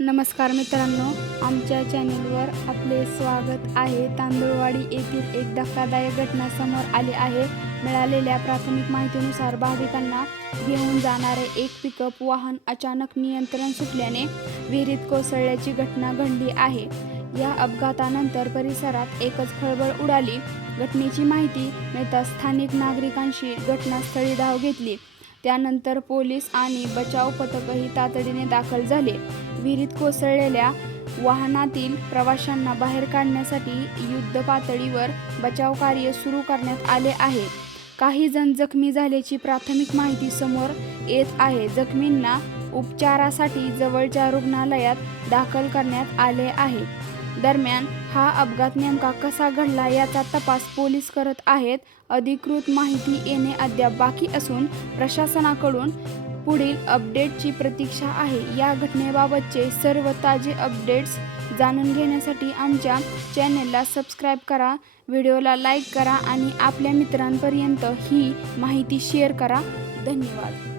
नमस्कार मित्रांनो, आमच्या चॅनेलवर आपले स्वागत आहे। तांदूळवाडी येथील एक धक्कादायक घटना समोर आली आहे। मिळालेल्या प्राथमिक माहितीनुसार भाविकांना घेऊन जाणारे एक पिकअप वाहन अचानक नियंत्रण सुटल्याने विहिरीत कोसळल्याची घटना घडली आहे। या अपघातानंतर परिसरात एकच खळबळ उडाली। घटनेची माहिती मिळताच स्थानिक नागरिकांनी घटनास्थळी धाव घेतली। त्यानंतर पोलीस आणि बचाव पथकही तातडीने दाखल झाले। विहिरीत कोसळलेल्या वाहनातील प्रवाशांना बाहेर काढण्यासाठी युद्धपातळीवर बचाव कार्य सुरू करण्यात आले आहे। काही जण जखमी झाल्याची प्राथमिक माहिती समोर येत आहे। जखमींना उपचारासाठी जवळच्या रुग्णालयात दाखल करण्यात आले आहे। दरम्यान हा अपघात नेमका कसा घडला याचा तपास पोलीस करत आहेत। अधिकृत माहिती येणे अद्याप बाकी असून प्रशासनाकडून पुढील अपडेटची प्रतीक्षा आहे। या घटनेबाबतचे सर्व ताजे अपडेट्स जाणून घेण्यासाठी आमच्या चॅनेलला सबस्क्राईब करा, व्हिडिओला लाईक करा आणि आपल्या मित्रांपर्यंत ही माहिती शेअर करा। धन्यवाद।